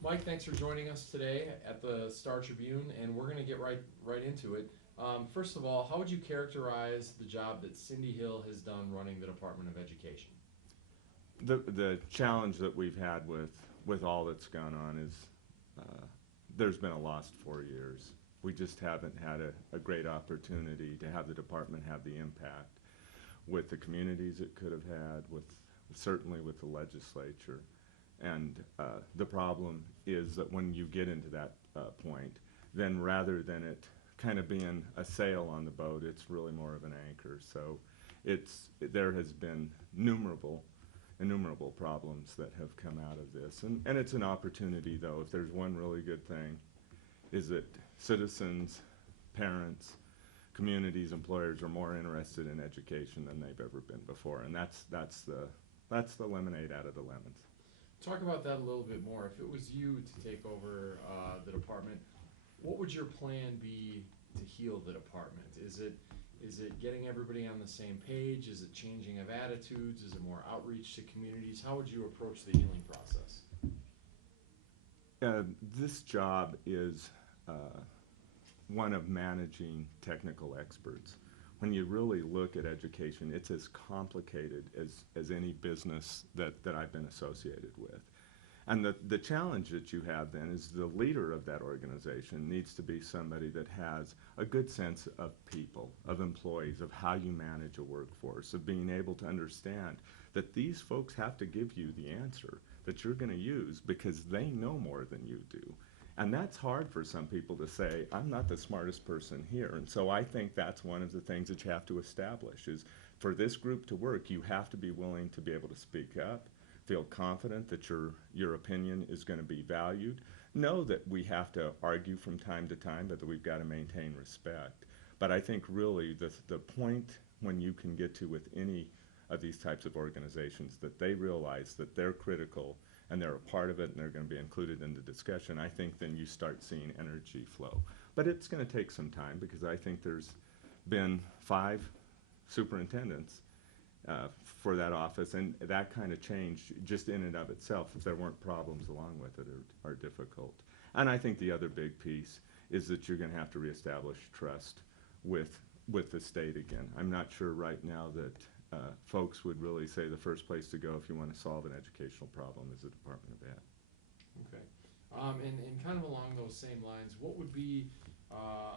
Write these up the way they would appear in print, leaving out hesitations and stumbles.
Mike, thanks for joining us today at the Star-Tribune, and we're going to get right into it. First of all, how would you characterize the job that Cindy Hill has done running the Department of Education? The challenge that we've had with all that's gone on is there's been a lost 4 years. We just haven't had a great opportunity to have the department have the impact with the communities it could have had, certainly with the legislature. And the problem is that when you get into that point, then rather than it kind of being a sail on the boat, it's really more of an anchor. So there has been innumerable problems that have come out of this. And it's an opportunity, though. If there's one really good thing, is that citizens, parents, communities, employers are more interested in education than they've ever been before. And that's the lemonade out of the lemons. Talk about that a little bit more. If it was you to take over the department, what would your plan be to heal the department? Is it getting everybody on the same page? Is it changing of attitudes? Is it more outreach to communities? How would you approach the healing process? This job is one of managing technical experts. When you really look at education, it's as complicated as any business that I've been associated with. And the challenge that you have then is the leader of that organization needs to be somebody that has a good sense of people, of employees, of how you manage a workforce, of being able to understand that these folks have to give you the answer that you're going to use because they know more than you do. And that's hard for some people to say, I'm not the smartest person here. And so I think that's one of the things that you have to establish is for this group to work, you have to be willing to be able to speak up, feel confident that your opinion is going to be valued. Know that we have to argue from time to time, but that we've got to maintain respect. But I think really the point when you can get to with any of these types of organizations that they realize that they're critical and they're a part of it and they're going to be included in the discussion, I think then you start seeing energy flow. But it's going to take some time because I think there's been 5 superintendents for that office, and that kind of change just in and of itself, if there weren't problems along with it, are difficult. And I think the other big piece is that you're going to have to reestablish trust with the state again. I'm not sure right now that folks would really say the first place to go if you want to solve an educational problem is the Department of Ed. Okay. And kind of along those same lines, what would be,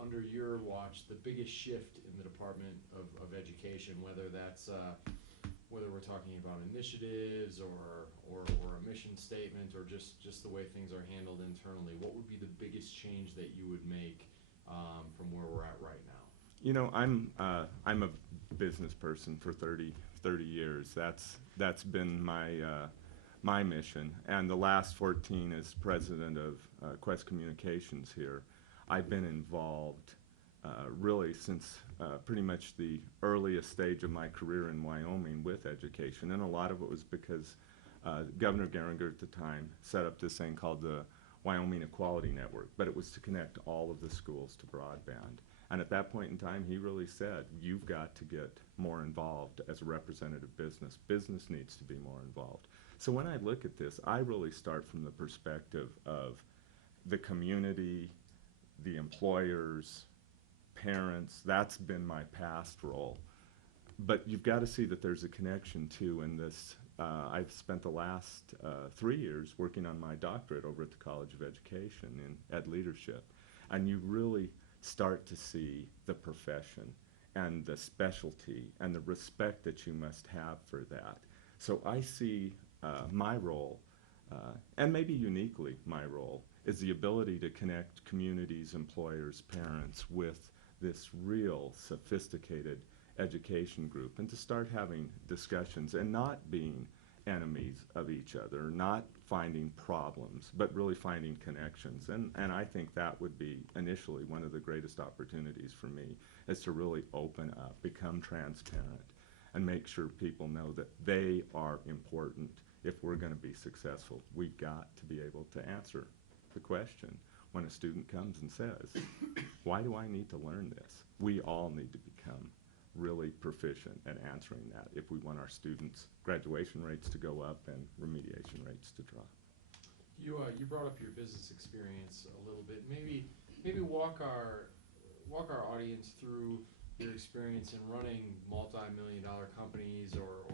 under your watch, the biggest shift in the Department of Education, whether that's whether we're talking about initiatives or a mission statement or just the way things are handled internally? What would be the biggest change that you would make from where we're at right now? You know, I'm a business person for 30 years. That's been my mission. And the last 14 as president of Quest Communications here, I've been involved really since pretty much the earliest stage of my career in Wyoming with education. And a lot of it was because Governor Geringer at the time set up this thing called the Wyoming Equality Network, but it was to connect all of the schools to broadband. And at that point in time, he really said, you've got to get more involved as a representative business. Business needs to be more involved. So when I look at this, I really start from the perspective of the community, the employers, parents. That's been my past role. But you've got to see that there's a connection, too, in this. I've spent the last 3 years working on my doctorate over at the College of Education in Ed Leadership. And you really start to see the profession and the specialty and the respect that you must have for that. So I see my role, and maybe uniquely my role, is the ability to connect communities, employers, parents with this real sophisticated education group and to start having discussions and not being enemies of each other, not finding problems, but really finding connections. And I think that would be initially one of the greatest opportunities for me, is to really open up, become transparent, and make sure people know that they are important if we're going to be successful. We've got to be able to answer the question when a student comes and says, why do I need to learn this? We all need to become really proficient at answering that if we want our students' graduation rates to go up and remediation rates to drop. You brought up your business experience a little bit. Maybe walk our audience through your experience in running multi-million-dollar companies or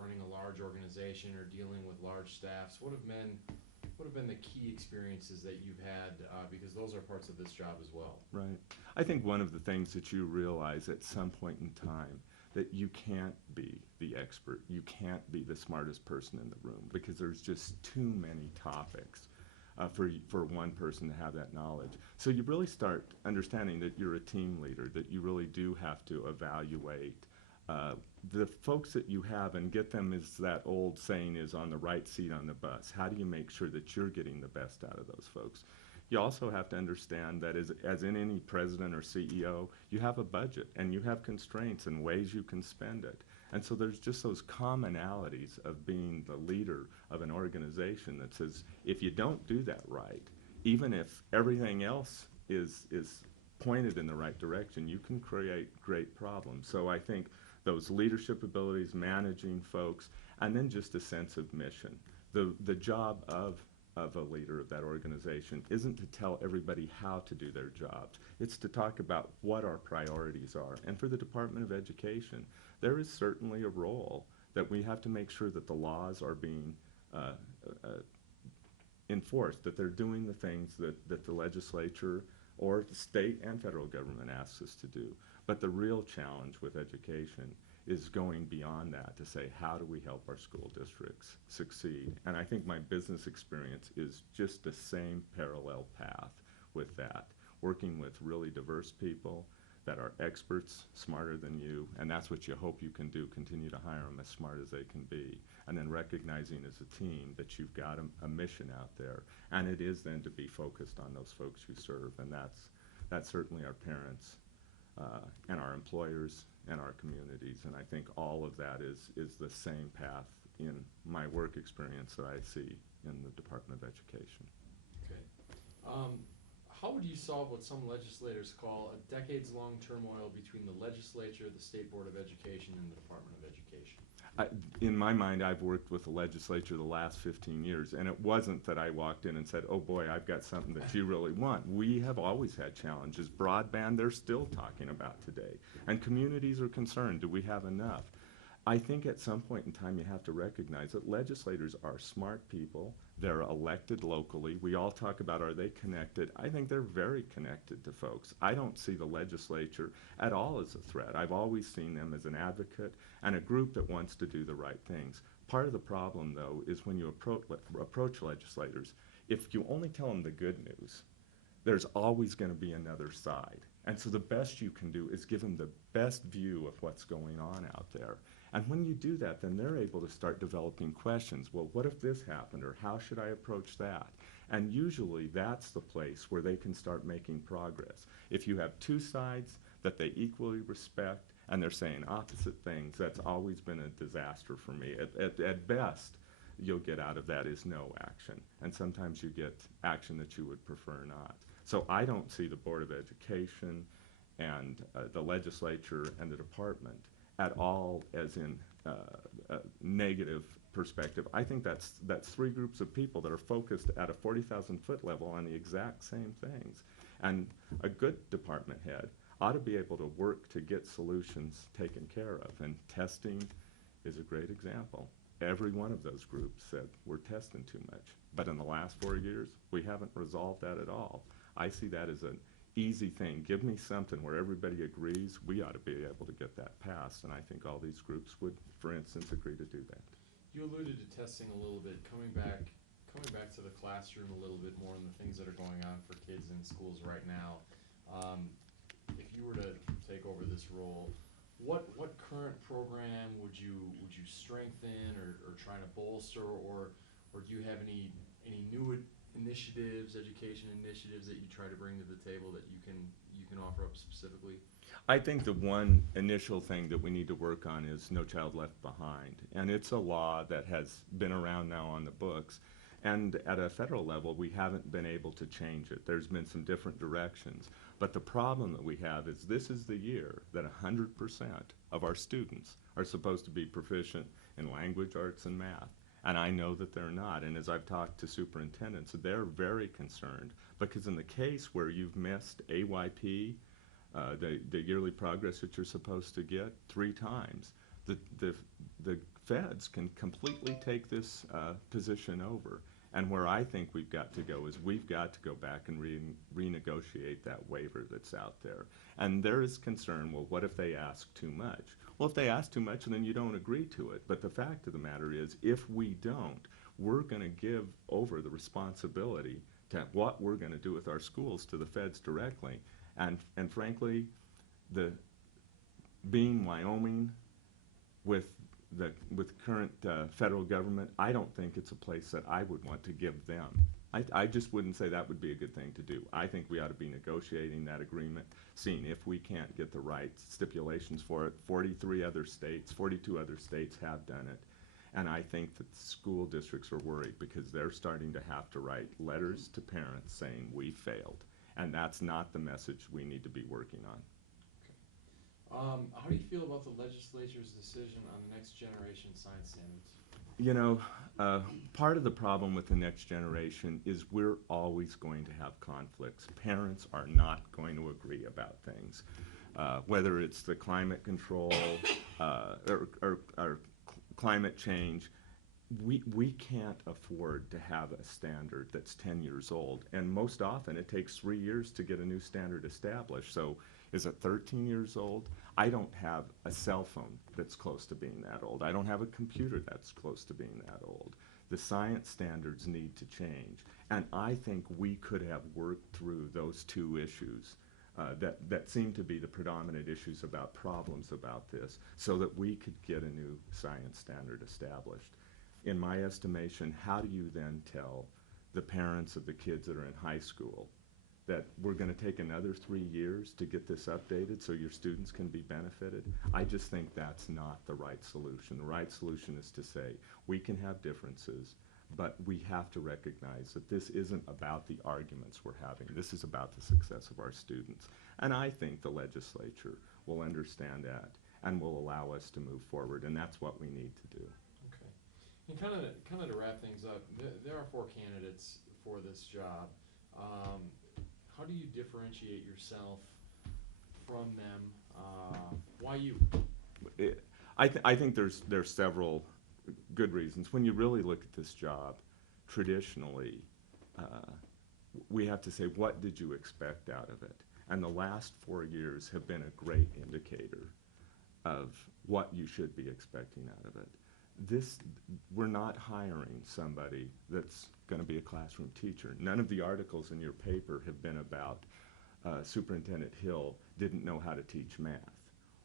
running a large organization or dealing with large staffs. What have been the key experiences that you've had, because those are parts of this job as well? Right. I think one of the things that you realize at some point in time that you can't be the expert, you can't be the smartest person in the room, because there's just too many topics for one person to have that knowledge. So you really start understanding that you're a team leader, that you really do have to evaluate the folks that you have and get them, as that old saying is, on the right seat on the bus. How do you make sure that you're getting the best out of those folks? You also have to understand that as in any president or CEO, you have a budget and you have constraints and ways you can spend it. And so there's just those commonalities of being the leader of an organization that says, if you don't do that right, even if everything else is pointed in the right direction, you can create great problems. So I think those leadership abilities, managing folks, and then just a sense of mission. The job of a leader of that organization isn't to tell everybody how to do their jobs. It's to talk about what our priorities are. And for the Department of Education, there is certainly a role that we have to make sure that the laws are being enforced, that they're doing the things that the legislature or the state and federal government asks us to do. But the real challenge with education is going beyond that to say, how do we help our school districts succeed? And I think my business experience is just the same parallel path with that, working with really diverse people that are experts, smarter than you, and that's what you hope you can do, continue to hire them as smart as they can be, and then recognizing as a team that you've got a mission out there, and it is then to be focused on those folks you serve, and that's certainly our parents and our employers and our communities, and I think all of that is the same path in my work experience that I see in the Department of Education. Okay. How would you solve what some legislators call a decades-long turmoil between the legislature, the State Board of Education, and the Department of Education? In my mind, I've worked with the legislature the last 15 years, and it wasn't that I walked in and said, oh boy, I've got something that you really want. We have always had challenges. Broadband, they're still talking about today. And communities are concerned, do we have enough? I think at some point in time you have to recognize that legislators are smart people. They're elected locally. We all talk about, are they connected? I think they're very connected to folks. I don't see the legislature at all as a threat. I've always seen them as an advocate and a group that wants to do the right things. Part of the problem, though, is when you approach legislators, if you only tell them the good news, there's always going to be another side. And so the best you can do is give them the best view of what's going on out there. And when you do that, then they're able to start developing questions. Well, what if this happened, or how should I approach that? And usually that's the place where they can start making progress. If you have two sides that they equally respect and they're saying opposite things, that's always been a disaster for me. At best, you'll get out of that is no action. And sometimes you get action that you would prefer not. So I don't see the Board of Education and the legislature and the department at all as in a negative perspective. I think that's three groups of people that are focused at a 40,000-foot level on the exact same things. And a good department head ought to be able to work to get solutions taken care of. And testing is a great example. Every one of those groups said, we're testing too much. But in the last 4 years, we haven't resolved that at all. I see that as an easy thing. Give me something where everybody agrees. We ought to be able to get that passed, and I think all these groups would, for instance, agree to do that. You alluded to testing a little bit. Coming back to the classroom a little bit more and the things that are going on for kids in schools right now. If you were to take over this role, what current program would you strengthen or try to bolster, or do you have any new initiatives, education initiatives that you try to bring to the table that you can offer up specifically? I think the one initial thing that we need to work on is No Child Left Behind. And it's a law that has been around now on the books. And at a federal level, we haven't been able to change it. There's been some different directions. But the problem that we have is this is the year that 100% of our students are supposed to be proficient in language, arts, and math. And I know that they're not. And as I've talked to superintendents, they're very concerned because in the case where you've missed AYP, the yearly progress that you're supposed to get 3 times, the feds can completely take this position over. And where I think we've got to go is we've got to go back and renegotiate that waiver that's out there. And there is concern, well, what if they ask too much? Well, if they ask too much, then you don't agree to it. But the fact of the matter is, if we don't, we're going to give over the responsibility to what we're going to do with our schools to the feds directly. And frankly, being Wyoming with current federal government, I don't think it's a place that I would want to give them. I just wouldn't say that would be a good thing to do. I think we ought to be negotiating that agreement, seeing if we can't get the right stipulations for it. 42 other states have done it. And I think that school districts are worried because they're starting to have to write letters to parents saying we failed. And that's not the message we need to be working on. How do you feel about the legislature's decision on the next generation science standards? You know, part of the problem with the next generation is we're always going to have conflicts. Parents are not going to agree about things, whether it's the climate control or climate change. We can't afford to have a standard that's 10 years old, and most often it takes 3 years to get a new standard established. So is it 13 years old? I don't have a cell phone that's close to being that old. I don't have a computer that's close to being that old. The science standards need to change, and I think we could have worked through those 2 issues that seem to be the predominant issues about problems about this, so that we could get a new science standard established. In my estimation, how do you then tell the parents of the kids that are in high school that we're going to take another 3 years to get this updated so your students can be benefited? I just think that's not the right solution. The right solution is to say we can have differences, but we have to recognize that this isn't about the arguments we're having. This is about the success of our students. And I think the legislature will understand that and will allow us to move forward, and that's what we need to do. Okay. And kind of to wrap things up, there are 4 candidates for this job. How do you differentiate yourself from them? Why you? I think there's several good reasons. When you really look at this job, traditionally, we have to say, what did you expect out of it? And the last 4 years have been a great indicator of what you should be expecting out of it. We're not hiring somebody that's going to be a classroom teacher. None of the articles in your paper have been about Superintendent Hill didn't know how to teach math,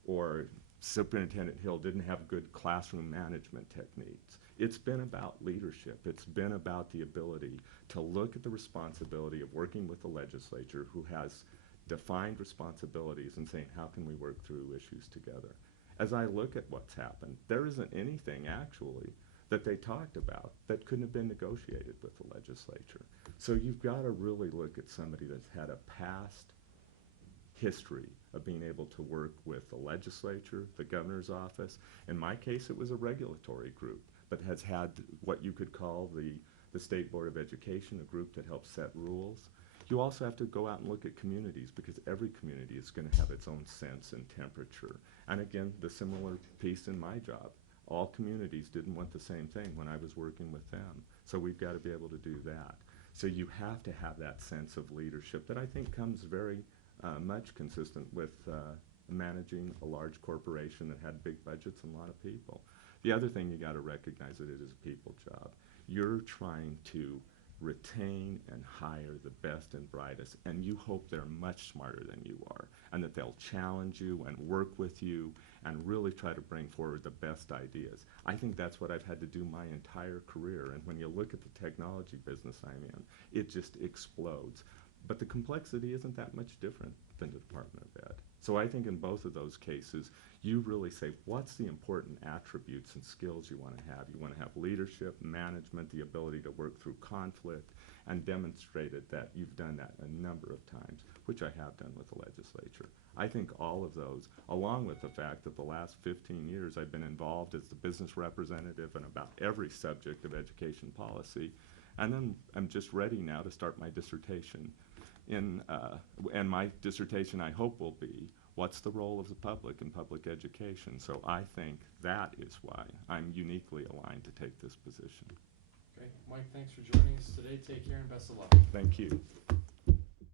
or Superintendent Hill didn't have good classroom management techniques. It's been about leadership. It's been about the ability to look at the responsibility of working with the legislature, who has defined responsibilities, and saying, how can we work through issues together? As I look at what's happened, there isn't anything actually that they talked about that couldn't have been negotiated with the legislature. So you've got to really look at somebody that's had a past history of being able to work with the legislature, the governor's office. In my case, it was a regulatory group, but has had what you could call the State Board of Education, a group that helps set rules. You also have to go out and look at communities, because every community is going to have its own sense and temperature. And again, the similar piece in my job. All communities didn't want the same thing when I was working with them. So we've got to be able to do that. So you have to have that sense of leadership that I think comes very much consistent with managing a large corporation that had big budgets and a lot of people. The other thing you got to recognize that it is a people job. You're trying to retain and hire the best and brightest, and you hope they're much smarter than you are, and that they'll challenge you and work with you and really try to bring forward the best ideas. I think that's what I've had to do my entire career, and when you look at the technology business I'm in, it just explodes. But the complexity isn't that much different than the Department of Ed. So I think in both of those cases, you really say, what's the important attributes and skills you want to have? You want to have leadership, management, the ability to work through conflict, and demonstrated that you've done that a number of times, which I have done with the legislature. I think all of those, along with the fact that the last 15 years I've been involved as the business representative in about every subject of education policy, and then I'm just ready now to start my dissertation. And my dissertation, I hope, will be, what's the role of the public in public education? So I think that is why I'm uniquely aligned to take this position. Okay, Mike, thanks for joining us today. Take care and best of luck. Thank you.